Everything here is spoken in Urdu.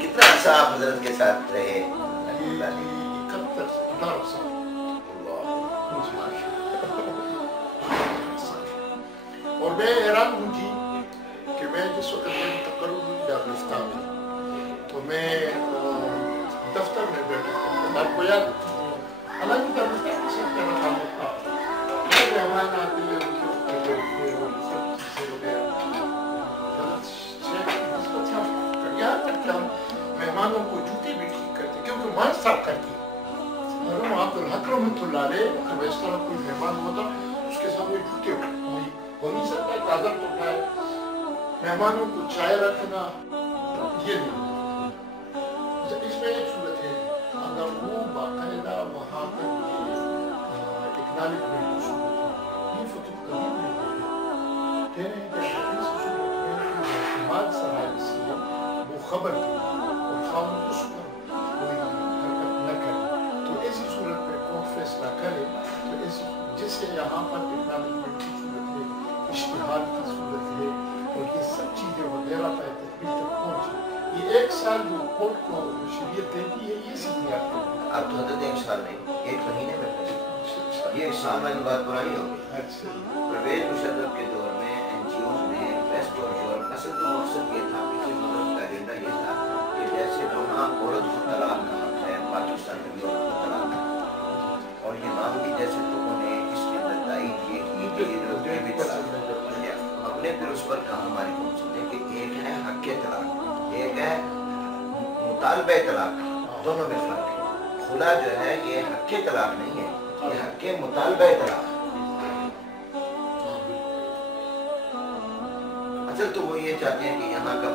کتنا عرصہ آپ حضرت کے ساتھ رہے؟ اور میں حیران ہوں جی کہ میں جس وقت میں تقرر ہوئی دارالفتہ میں تو میں دفتر میں بیٹھا آپ کو یاد حالانکہ دارالفتہ کے ساتھ میرا تعلق تھا مہمان آتے ہیں ان کے بیٹھتے اور سب چیزیں وغیرہ یہاں تک کہ ہم مہمانوں کو جوتے بھی ٹھیک کرتے کیونکہ ماں صاف کرتی مرحوم عبدالحق رحمۃ اللہ علیہ جب اس طرح کوئی مہمان ہوتا اس کے سامنے جوتے ہو نہیں سکتا ایک عادت ہوتا ہے مہمانوں کو چائے رکھنا یہ نہیں اس میں ایک صورت ہے اگر وہ باقاعدہ وہاں پر اکنالجمنٹ صورت ہے یہ فتح کبھی نہیں کہہ رہے ہیں کہ اس صورت میں اعتماد سرائے سے وہ خبر دی اور خاون اس پر کوئی حرکت نہ کرے تو ایسی صورت میں کون فیصلہ کرے تو ایسی جیسے یہاں پر اکنالجمنٹ کی صورت ہے اشتہار کی صورت ہے اور یہ سب چیزیں وغیرہ کا تحریر تک پہنچے یہ ایک سال جو کورٹ کو شریعت دیتی ہے یہ سیدھی آپ کو آپ تو حضرت ایک سال نہیں ایک مہینے میں پہنچے یہ ایک سال میں بات پرانی ہو گئی پرویز مشرف کے دور میں این جی اوز میں ویسٹ اور یورپ اصل تو مقصد یہ تھا کہ مغرب کا ایجنڈا یہ تھا کہ جیسے وہاں عورت کو طلاق کا حق ہے پاکستان میں بھی عورت کو طلاق کا حق ہے اور یہ نام بھی جیسے لوگوں نے اس کے اندر تائید یہ کی کہ یہ لوگ بھی طلاق ہم نے پھر اس پر کہا ہماری کون سکتے کہ ایک ہے حق طلاق ایک ہے مطالبہ طلاق دونوں میں فرق ہے خلا جو ہے یہ حق طلاق نہیں ہے یہ حق مطالبہ طلاق اصل تو وہ یہ چاہتے ہیں کہ یہاں کا